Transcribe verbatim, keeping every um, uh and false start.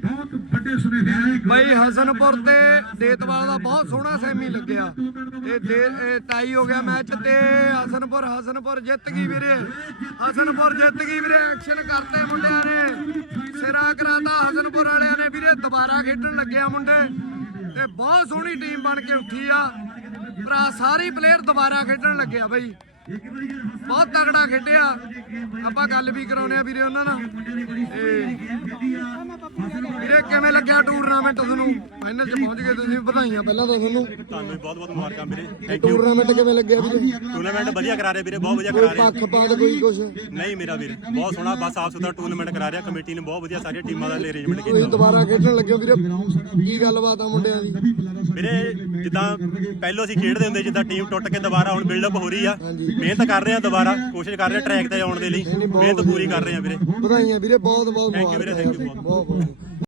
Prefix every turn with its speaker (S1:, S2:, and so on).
S1: ਬਈ ਹਸਨਪੁਰ ਤੇ ਦੇਤਵਾਲ ਦਾ ਬਹੁਤ ਸੋਹਣਾ ਸੈਮੀ ਲੱਗਿਆ ਤੇ ਦੇ ਟਾਈ ਹੋ ਗਿਆ ਮੈਚ ਤੇ ਹਸਨਪੁਰ ਹਸਨਪੁਰ ਜਿੱਤ ਗਈ ਵੀਰੇ। ਹਸਨਪੁਰ ਜਿੱਤ ਗਈ ਵੀਰੇ। ਐਕਸ਼ਨ ਕਰਤੇ ਮੁੰਡਿਆਂ ਨੇ, ਸਿਰਾ ਕਰਾਤਾ ਹਸਨਪੁਰ ਵਾਲਿਆਂ ਨੇ ਵੀਰੇ। ਦੁਬਾਰਾ ਖੇਡਣ ਲੱਗਿਆ ਮੁੰਡੇ ਤੇ ਬਹੁਤ ਸੋਹਣੀ ਟੀਮ ਬਣ ਕੇ ਉੱਠੀ ਆ ਭਰਾ। ਸਾਰੇ ਪਲੇਅਰ ਦੁਬਾਰਾ ਖੇਡਣ ਲੱਗਿਆ ਬਈ, ਬਹੁਤ ਤਗੜਾ ਖੇਡਿਆ। ਆਪਾਂ ਗੱਲ ਵੀ ਕਰਾਉਣੇ ਆ ਵੀਰੇ ਉਹਨਾਂ ਨਾਲ। ਤੇ ਵੀਰੇ ਕਿਵੇਂ ਲੱਗਿਆ ਟੂਰਨਾਮੈਂਟ ਤੁਹਾਨੂੰ? ਫਾਈਨਲ 'ਚ ਪਹੁੰਚ ਗਏ ਤੁਸੀਂ, ਵਧਾਈਆਂ ਪਹਿਲਾਂ ਤਾਂ ਤੁਹਾਨੂੰ।
S2: ਤੁਹਾਨੂੰ ਬਹੁਤ ਬਹੁਤ ਮੁਬਾਰਕਾਂ ਵੀਰੇ। Thank you.
S1: ਟੂਰਨਾਮੈਂਟ ਕਿਵੇਂ ਲੱਗਿਆ ਵੀਰੇ?
S2: ਟੂਰਨਾਮੈਂਟ ਵਧੀਆ ਕਰਾ ਰਹੇ ਵੀਰੇ, ਬਹੁਤ ਵਧੀਆ ਕਰਾ ਰਹੇ।
S1: ਪੱਖਪਾਤ ਕੋਈ ਕੁਛ
S2: ਨਹੀਂ ਮੇਰਾ ਵੀਰ, ਬਹੁਤ ਸੋਹਣਾ ਬਸ ਸਾਫ ਸੁਥਰਾ ਟੂਰਨਾਮੈਂਟ ਕਰਾ ਰਿਹਾ। ਕਮੇਟੀ ਨੇ ਬਹੁਤ ਵਧੀਆ ਸਾਰੀਆਂ ਟੀਮਾਂ ਦਾ ਅਰੇਂਜਮੈਂਟ ਕੀਤਾ।
S1: ਤੁਸੀਂ ਦੁਬਾਰਾ ਖੇਡਣ ਲੱਗੇ ਹੋ ਵੀਰੇ, ਕੀ ਗੱਲਬਾਤ ਆ ਮੁੰਡਿਆਂ ਦੀ?
S2: ਵੀਰੇ ਜਿੱਦਾਂ ਪਹਿਲੋਂ ਅਸੀਂ ਖੇਡਦੇ ਹੁੰਦੇ, ਜਿੱਦਾਂ ਟੀਮ ਟੁੱਟ ਕੇ ਦੁਬਾਰਾ ਹੁਣ ਬਿਲਡਅਪ ਹੋ ਰਹੀ ਆ। ਮਿਹਨਤ ਕਰ ਰਹੇ ਆ, ਦੁਬਾਰਾ ਕੋਸ਼ਿਸ਼ ਕਰ ਰਹੇ ਟਰੈਕ ਤੇ ਆਉਣ ਦੇ ਲਈ, ਮਿਹਨਤ ਪੂਰੀ ਕਰ ਰਹੇ ਆ ਵੀਰੇ।
S1: ਵਧਾਈਆਂ ਵੀਰੇ, ਬਹੁਤ ਬਹੁਤ
S2: ਥੈਂਕ ਯੂ ਵੀਰੇ, ਥੈਂਕ ਯੂ ਬਹੁਤ।